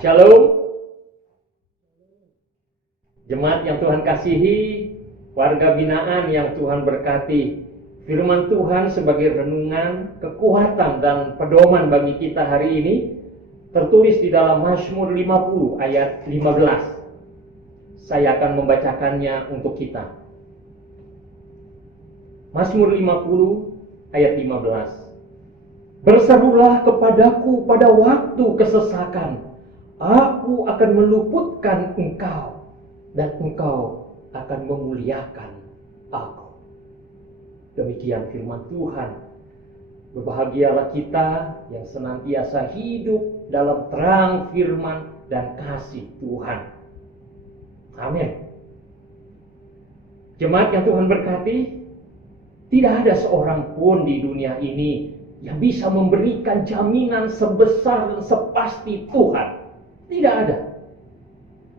Shalom, jemaat yang Tuhan kasihi, warga binaan yang Tuhan berkati. Firman Tuhan sebagai renungan, kekuatan dan pedoman bagi kita hari ini tertulis di dalam Mazmur 50 ayat 15. Saya akan membacakannya untuk kita. Mazmur 50 ayat 15. Berserulah kepadaku pada waktu kesesakan. Aku akan meluputkan engkau, dan engkau akan memuliakan aku. Demikian firman Tuhan. Berbahagialah kita yang senantiasa hidup dalam terang firman dan kasih Tuhan. Amin. Jemaat yang Tuhan berkati, tidak ada seorang pun di dunia ini yang bisa memberikan jaminan sebesar dan sepasti Tuhan. Tidak ada.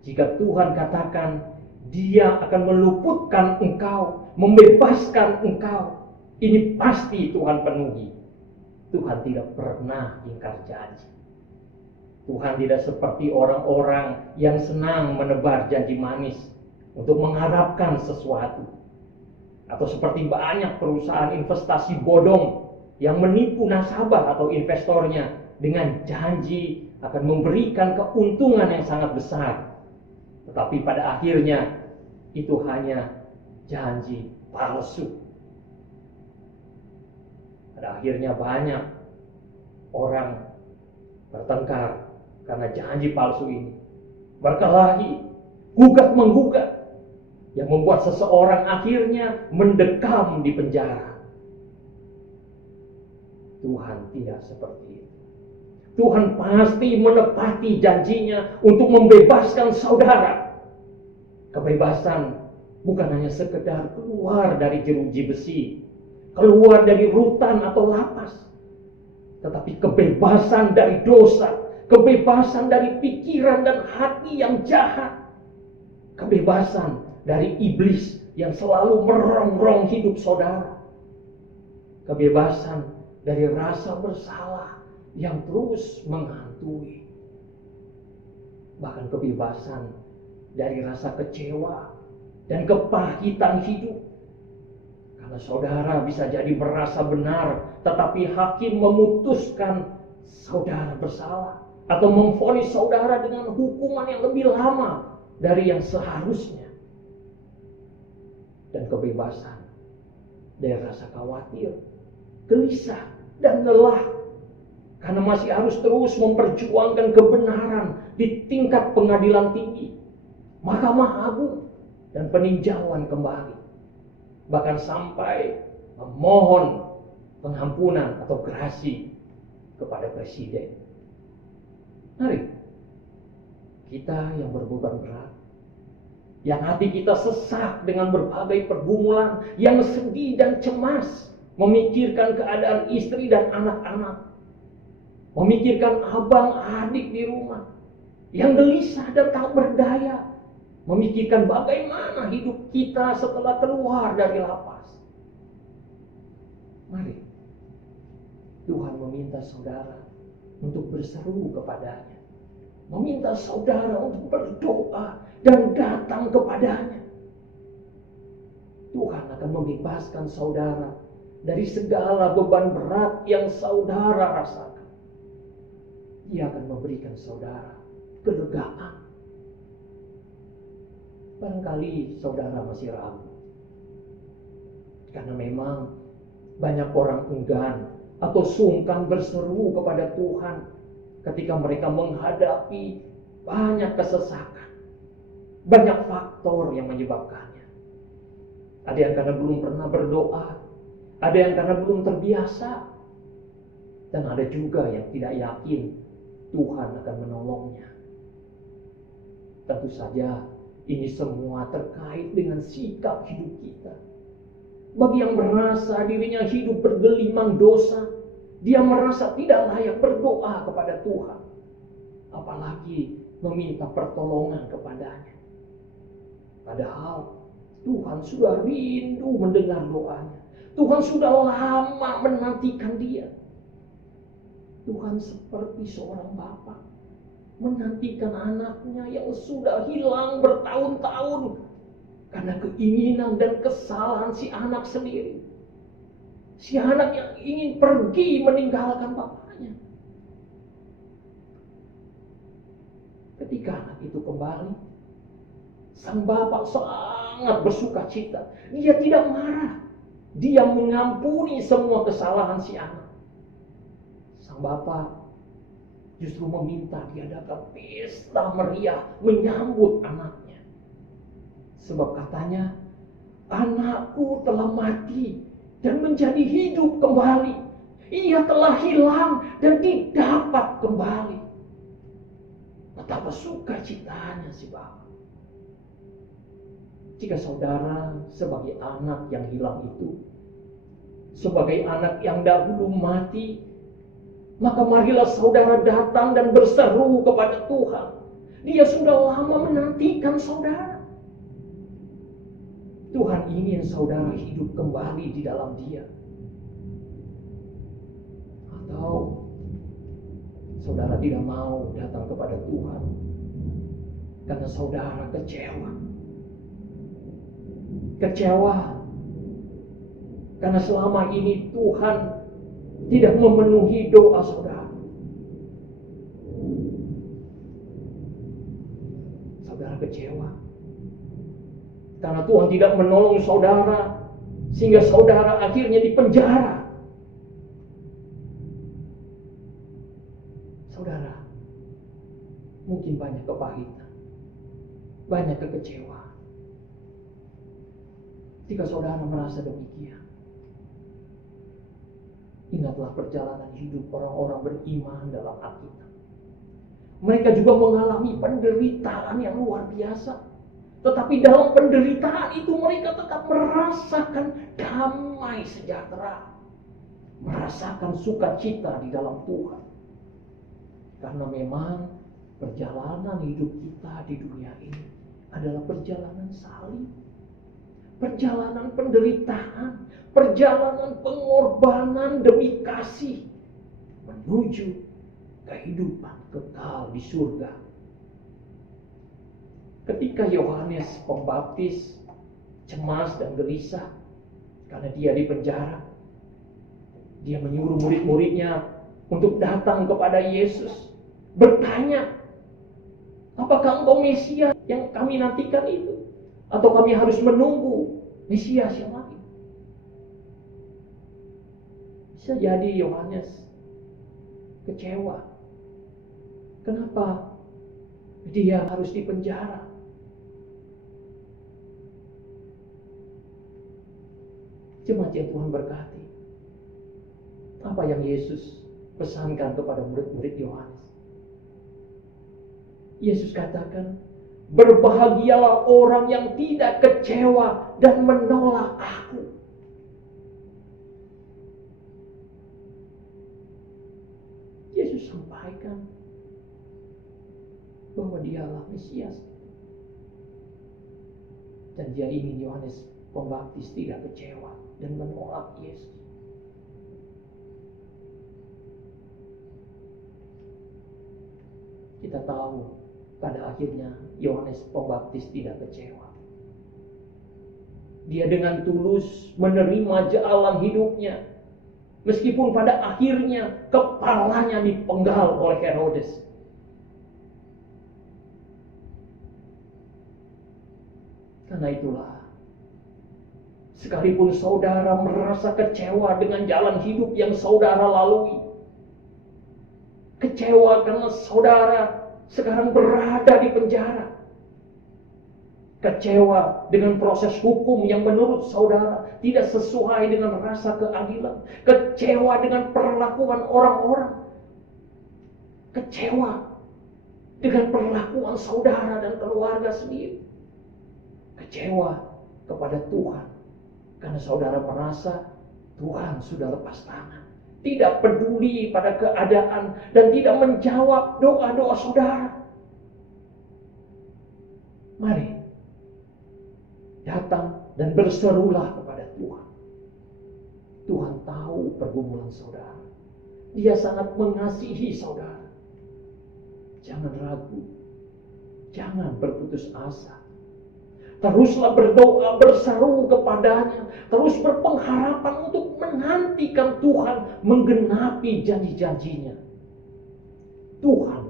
Jika Tuhan katakan Dia akan meluputkan engkau, membebaskan engkau, ini pasti Tuhan penuhi. Tuhan tidak pernah ingkar janji. Tuhan tidak seperti orang-orang yang senang menebar janji manis untuk mengharapkan sesuatu. Atau seperti banyak perusahaan investasi bodong yang menipu nasabah atau investornya dengan janji akan memberikan keuntungan yang sangat besar. Tetapi pada akhirnya itu hanya janji palsu. Pada akhirnya banyak orang bertengkar karena janji palsu ini. Berkelahi, gugat-menggugat, yang membuat seseorang akhirnya mendekam di penjara. Tuhan tidak seperti itu. Tuhan pasti menepati janjinya untuk membebaskan saudara. Kebebasan bukan hanya sekedar keluar dari jeruji besi, keluar dari rutan atau lapas, tetapi kebebasan dari dosa, kebebasan dari pikiran dan hati yang jahat, kebebasan dari iblis yang selalu merongrong hidup saudara, kebebasan dari rasa bersalah yang terus menghantui, bahkan kebebasan dari rasa kecewa dan kepahitan hidup. Karena saudara bisa jadi merasa benar, tetapi hakim memutuskan saudara bersalah atau memvonis saudara dengan hukuman yang lebih lama dari yang seharusnya. Dan kebebasan dari rasa khawatir, gelisah, dan lelah karena masih harus terus memperjuangkan kebenaran di tingkat pengadilan tinggi, Mahkamah Agung, dan peninjauan kembali. Bahkan sampai memohon pengampunan atau gerasi kepada Presiden. Mari, kita yang berbeban berat, yang hati kita sesak dengan berbagai pergumulan, yang sedih dan cemas, memikirkan keadaan istri dan anak-anak, memikirkan abang adik di rumah, yang gelisah dan tak berdaya, memikirkan bagaimana hidup kita setelah keluar dari lapas. Mari, Tuhan meminta saudara untuk berseru kepadanya, meminta saudara untuk berdoa dan datang kepadanya. Tuhan akan membebaskan saudara dari segala beban berat yang saudara rasakan. Dia akan memberikan saudara kelegaan. Barangkali saudara masih ragu, karena memang banyak orang enggan atau sungkan berseru kepada Tuhan ketika mereka menghadapi banyak kesesakan, banyak faktor yang menyebabkannya. Ada yang karena belum pernah berdoa, ada yang karena belum terbiasa, dan ada juga yang tidak yakin Tuhan akan menolongnya. Tentu saja ini semua terkait dengan sikap hidup kita. Bagi yang merasa dirinya hidup bergelimang dosa, dia merasa tidak layak berdoa kepada Tuhan, apalagi meminta pertolongan kepadanya. Padahal Tuhan sudah rindu mendengar doanya. Tuhan sudah lama menantikan dia. Tuhan seperti seorang bapa menantikan anaknya yang sudah hilang bertahun-tahun karena keinginan dan kesalahan si anak sendiri. Si anak yang ingin pergi meninggalkan bapaknya. Ketika anak itu kembali, sang bapak sangat bersuka cita. Dia tidak marah. Dia mengampuni semua kesalahan si anak. Sang bapak justru meminta diadakan pesta meriah menyambut anaknya. Sebab katanya, anakku telah mati dan menjadi hidup kembali. Ia telah hilang dan didapat kembali. Betapa sukacitanya si bapak. Jika saudara sebagai anak yang hilang itu, sebagai anak yang dahulu mati, maka marilah saudara datang dan berseru kepada Tuhan. Dia sudah lama menantikan saudara. Tuhan ingin saudara hidup kembali di dalam Dia. Atau saudara tidak mau datang kepada Tuhan karena saudara kecewa. Kecewa karena selama ini Tuhan tidak memenuhi doa saudara. Saudara kecewa karena Tuhan tidak menolong saudara, sehingga saudara akhirnya dipenjara. Saudara, mungkin banyak kepahitan, banyak kekecewaan. Jika saudara merasa demikian, ingatlah perjalanan hidup orang-orang beriman dalam Alkitab. Mereka juga mengalami penderitaan yang luar biasa. Tetapi dalam penderitaan itu mereka tetap merasakan damai sejahtera. Merasakan sukacita di dalam Tuhan. Karena memang perjalanan hidup kita di dunia ini adalah perjalanan salib. Perjalanan penderitaan. Perjalanan pengorbanan demi kasih. Menuju kehidupan kekal di surga. Ketika Yohanes Pembaptis cemas dan gelisah karena dia di penjara, dia menyuruh murid-muridnya untuk datang kepada Yesus, bertanya, apakah engkau Mesias yang kami nantikan itu? Atau kami harus menunggu Mesias yang lain? Bisa jadi Yohanes kecewa. Kenapa dia harus dipenjara? Jemaat yang Tuhan berkati, apa yang Yesus pesankan kepada murid-murid Yohanes? Yesus katakan, berbahagialah orang yang tidak kecewa dan menolak aku. Yesus sampaikan bahwa dialah Mesias. Dan dia ingin Yohanes Pembaptis tidak kecewa dan menolak Yesus. Kita tahu pada akhirnya Yohanes Pembaptis tidak kecewa. Dia dengan tulus menerima jalan hidupnya. Meskipun pada akhirnya kepalanya dipenggal oleh Herodes. Karena itulah, sekalipun saudara merasa kecewa dengan jalan hidup yang saudara lalui, kecewa karena saudara sekarang berada di penjara, kecewa dengan proses hukum yang menurut saudara tidak sesuai dengan rasa keadilan, kecewa dengan perlakuan orang-orang, kecewa dengan perlakuan saudara dan keluarga sendiri, kecewa kepada Tuhan karena saudara merasa Tuhan sudah lepas tangan, tidak peduli pada keadaan dan tidak menjawab doa-doa saudara. Mari datang dan berserulah kepada Tuhan. Tuhan tahu pergumulan saudara. Dia sangat mengasihi saudara. Jangan ragu, jangan berputus asa. Teruslah berdoa, berseru kepadanya, terus berpengharapan untuk menantikan Tuhan menggenapi janji-janjinya. Tuhan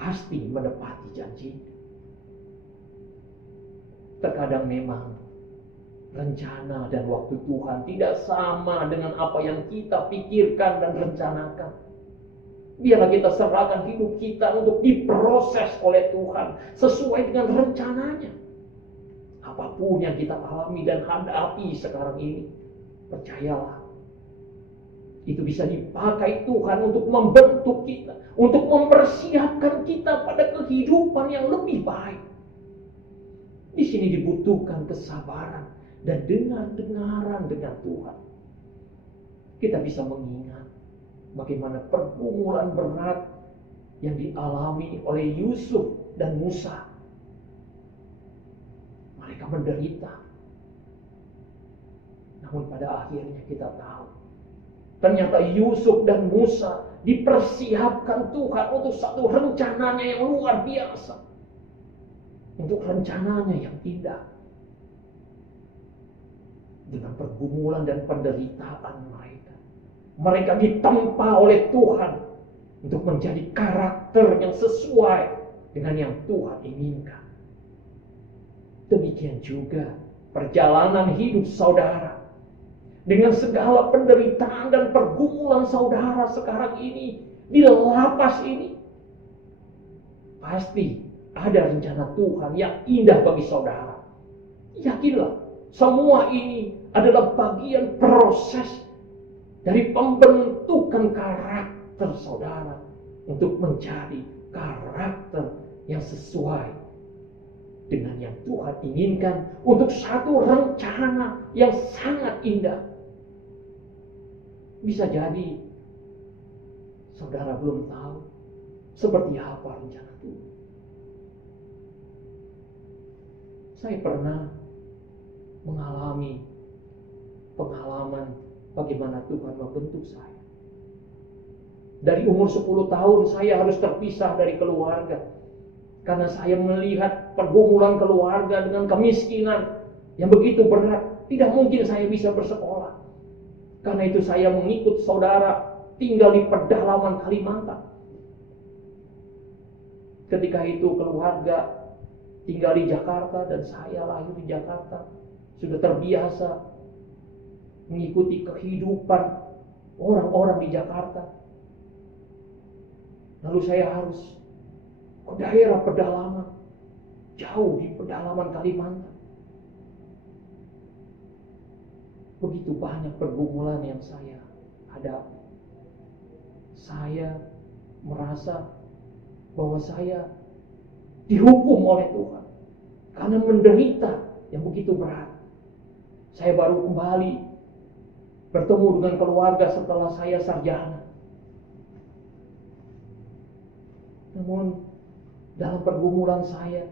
pasti menepati janjinya. Terkadang memang rencana dan waktu Tuhan tidak sama dengan apa yang kita pikirkan dan rencanakan. Biarlah kita serahkan hidup kita untuk diproses oleh Tuhan sesuai dengan rencananya. Apapun yang kita alami dan hadapi sekarang ini, percayalah, itu bisa dipakai Tuhan untuk membentuk kita, untuk mempersiapkan kita pada kehidupan yang lebih baik. Di sini dibutuhkan kesabaran dan dengar-dengaran dengan Tuhan. Kita bisa mengingat bagaimana pergumulan berat yang dialami oleh Yusuf dan Musa. Mereka menderita. Namun pada akhirnya kita tahu, ternyata Yusuf dan Musa dipersiapkan Tuhan untuk satu rencananya yang luar biasa. Untuk rencananya yang indah. Dengan pergumulan dan penderitaan mereka, mereka ditempa oleh Tuhan untuk menjadi karakter yang sesuai dengan yang Tuhan inginkan. Demikian juga perjalanan hidup saudara. Dengan segala penderitaan dan pergumulan saudara sekarang ini, di lapas ini, pasti ada rencana Tuhan yang indah bagi saudara. Yakinlah, semua ini adalah bagian proses dari pembentukan karakter saudara untuk menjadi karakter yang sesuai dengan yang Tuhan inginkan untuk satu rencana yang sangat indah. Bisa jadi saudara belum tahu seperti apa rencana Tuhan. Saya pernah mengalami pengalaman bagaimana Tuhan membentuk saya. Dari umur 10 tahun saya harus terpisah dari keluarga. Karena saya melihat pergumulan keluarga dengan kemiskinan yang begitu berat. Tidak mungkin saya bisa bersekolah. Karena itu saya mengikut saudara tinggal di pedalaman Kalimantan. Ketika itu keluarga tinggal di Jakarta dan saya lahir di Jakarta. Sudah terbiasa mengikuti kehidupan orang-orang di Jakarta. Lalu saya harus ke daerah pedalaman, jauh di pedalaman Kalimantan. Begitu banyak pergumulan yang saya hadapi. Saya merasa bahwa saya dihukum oleh Tuhan karena menderita yang begitu berat. Saya baru kembali bertemu dengan keluarga setelah saya sarjana. Namun dalam pergumulan saya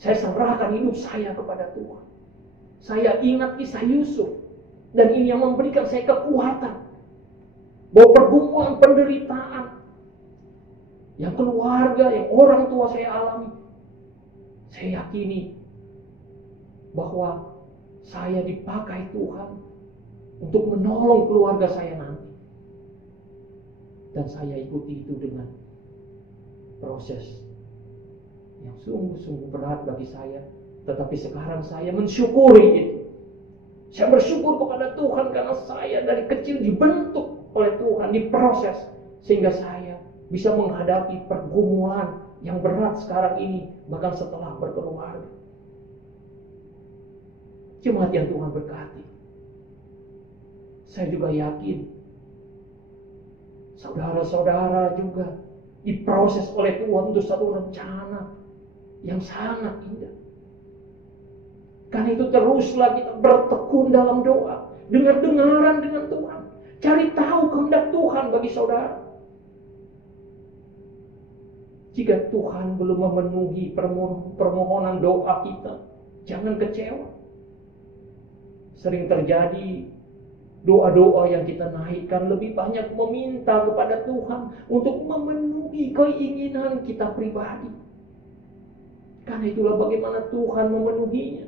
serahkan hidup saya kepada Tuhan. Saya ingat kisah Yusuf, dan ini yang memberikan saya kekuatan bahwa pergumulan penderitaan yang keluarga, yang orang tua saya alami, saya yakini bahwa saya dipakai Tuhan untuk menolong keluarga saya nanti. Dan saya ikuti itu dengan proses yang sungguh-sungguh berat bagi saya. Tetapi sekarang saya mensyukuri itu. Saya bersyukur kepada Tuhan karena saya dari kecil dibentuk oleh Tuhan, diproses. Sehingga saya bisa menghadapi pergumulan yang berat sekarang ini, bahkan setelah berkeluarga. Jemaat yang Tuhan berkati, saya juga yakin saudara-saudara juga diproses oleh Tuhan untuk satu rencana yang sangat indah. Karena itu teruslah kita bertekun dalam doa, dengar-dengaran dengan Tuhan, cari tahu kehendak Tuhan bagi saudara. Jika Tuhan belum memenuhi permohonan doa kita, jangan kecewa. Sering terjadi Doa-doa yang kita naikkan lebih banyak meminta kepada Tuhan untuk memenuhi keinginan kita pribadi. Karena itulah bagaimana Tuhan memenuhinya.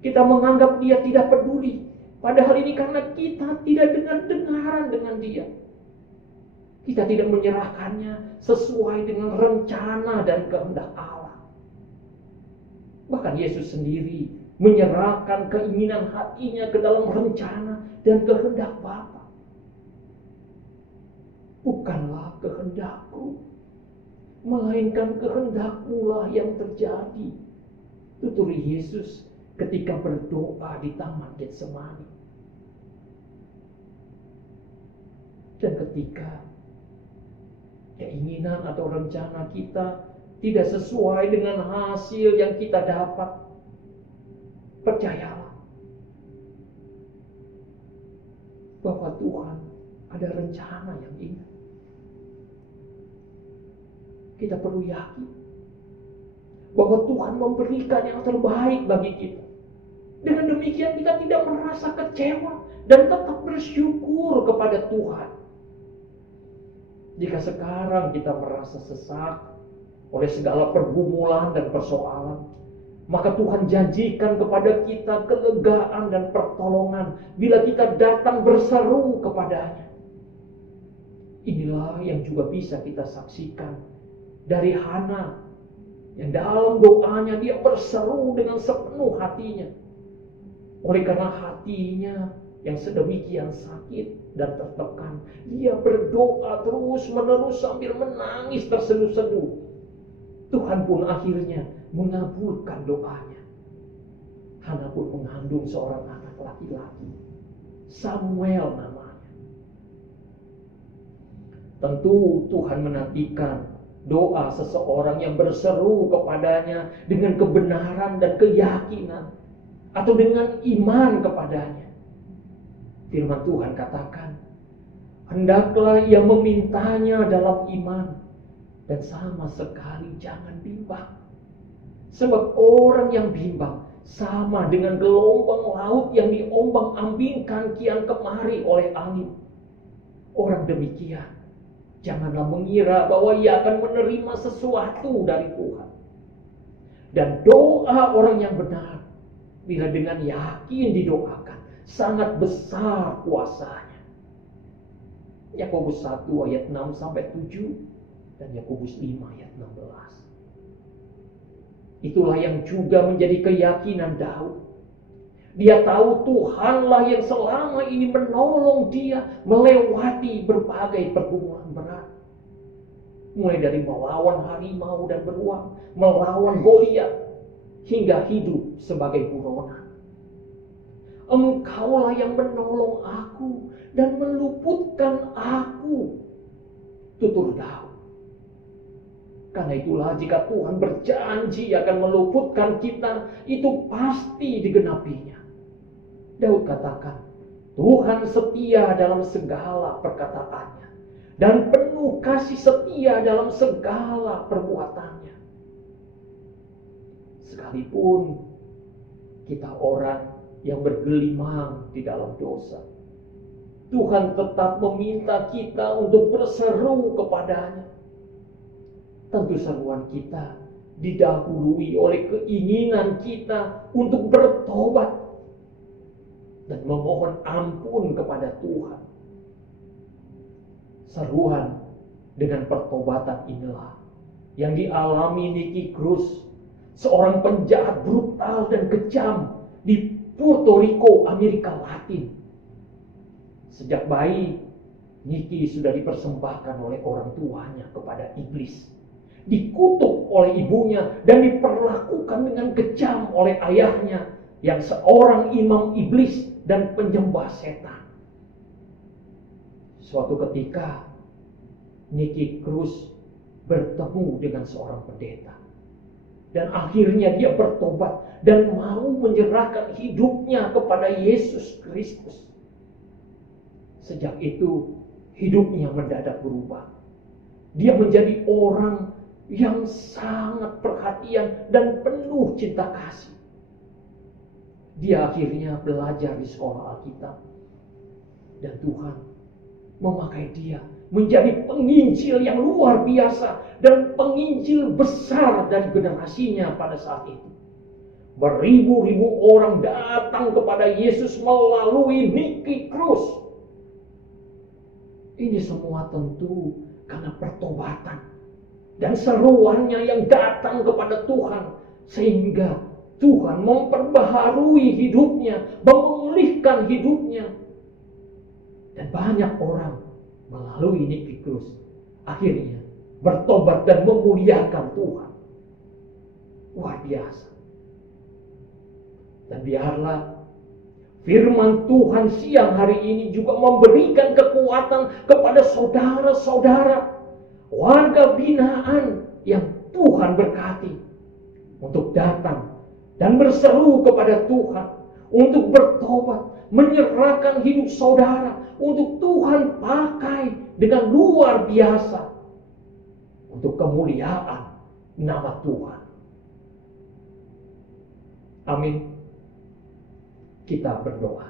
Kita menganggap Dia tidak peduli. Padahal ini karena kita tidak dengar-dengaran dengan Dia. Kita tidak menyerahkannya sesuai dengan rencana dan kehendak Allah. Bahkan Yesus sendiri menyerahkan keinginan hatinya ke dalam rencana dan kehendak Bapa. Bukanlah kehendakku, melainkan kehendak-Mu lah yang terjadi. Tutur Yesus ketika berdoa di Taman Getsemani. Dan ketika keinginan atau rencana kita tidak sesuai dengan hasil yang kita dapat, percayalah bahwa Tuhan ada rencana yang indah. Kita perlu yakin bahwa Tuhan memberikan yang terbaik bagi kita. Dengan demikian kita tidak merasa kecewa dan tetap bersyukur kepada Tuhan. Jika sekarang kita merasa sesak oleh segala pergumulan dan persoalan, maka Tuhan janjikan kepada kita kelegaan dan pertolongan bila kita datang berseru kepadanya. Inilah yang juga bisa kita saksikan dari Hana, yang dalam doanya dia berseru dengan sepenuh hatinya. Oleh karena hatinya yang sedemikian sakit dan tertekan, dia berdoa terus-menerus sambil menangis terseduh-seduh. Tuhan pun akhirnya mengabulkan doanya. Hana pun mengandung seorang anak laki-laki, Samuel namanya. Tentu Tuhan menantikan doa seseorang yang berseru kepadanya dengan kebenaran dan keyakinan, atau dengan iman kepadanya. Firman Tuhan katakan, hendaklah ia memintanya dalam iman, dan sama sekali jangan bimbang. Sebab orang yang bimbang sama dengan gelombang laut yang diombang-ambingkan kian kemari oleh angin. Orang demikian janganlah mengira bahwa ia akan menerima sesuatu dari Tuhan. Dan doa orang yang benar, bila dengan yakin didoakan, sangat besar kuasanya. Yakobus 1 ayat 6 sampai 7 dan Yakobus 5 ayat 16. Itulah yang juga menjadi keyakinan Daud. Dia tahu Tuhanlah yang selama ini menolong dia melewati berbagai pergumulan berat. Mulai dari melawan harimau dan beruang, melawan Goliat, hingga hidup sebagai buronan. Engkaulah yang menolong aku dan meluputkan aku, tutur Daud. Karena itulah jika Tuhan berjanji akan meluputkan kita, itu pasti digenapinya. Daud katakan, Tuhan setia dalam segala perkataannya, dan penuh kasih setia dalam segala perbuatannya. Sekalipun kita orang yang bergelimang di dalam dosa, Tuhan tetap meminta kita untuk berseru kepadanya. Tentu seruan kita didahului oleh keinginan kita untuk bertobat dan memohon ampun kepada Tuhan. Seruan dengan pertobatan inilah yang dialami Nicky Cruz, seorang penjahat brutal dan kejam di Puerto Rico, Amerika Latin. Sejak bayi, Nicky sudah dipersembahkan oleh orang tuanya kepada iblis, dikutuk oleh ibunya, dan diperlakukan dengan kejam oleh ayahnya yang seorang imam iblis dan penyembah setan. Suatu ketika Nicky Cruz bertemu dengan seorang pendeta, dan akhirnya dia bertobat dan mau menyerahkan hidupnya kepada Yesus Kristus. Sejak itu hidupnya mendadak berubah. Dia menjadi orang yang sangat perhatian dan penuh cinta kasih. Dia akhirnya belajar di sekolah Alkitab Dan Tuhan memakai dia menjadi penginjil yang luar biasa dan penginjil besar dari generasinya pada saat itu. Beribu-ribu orang datang kepada Yesus melalui Nicky Cruz. Ini semua tentu karena pertobatan dan seruannya yang datang kepada Tuhan, sehingga Tuhan memperbaharui hidupnya, memulihkan hidupnya. Dan banyak orang melalui Nicky Cruz akhirnya bertobat dan memuliakan Tuhan. Luar biasa. Dan biarlah firman Tuhan siang hari ini juga memberikan kekuatan kepada saudara-saudara, warga binaan yang Tuhan berkati, untuk datang dan berseru kepada Tuhan, untuk bertobat, menyerahkan hidup saudara untuk Tuhan pakai dengan luar biasa untuk kemuliaan nama Tuhan. Amin. Kita berdoa.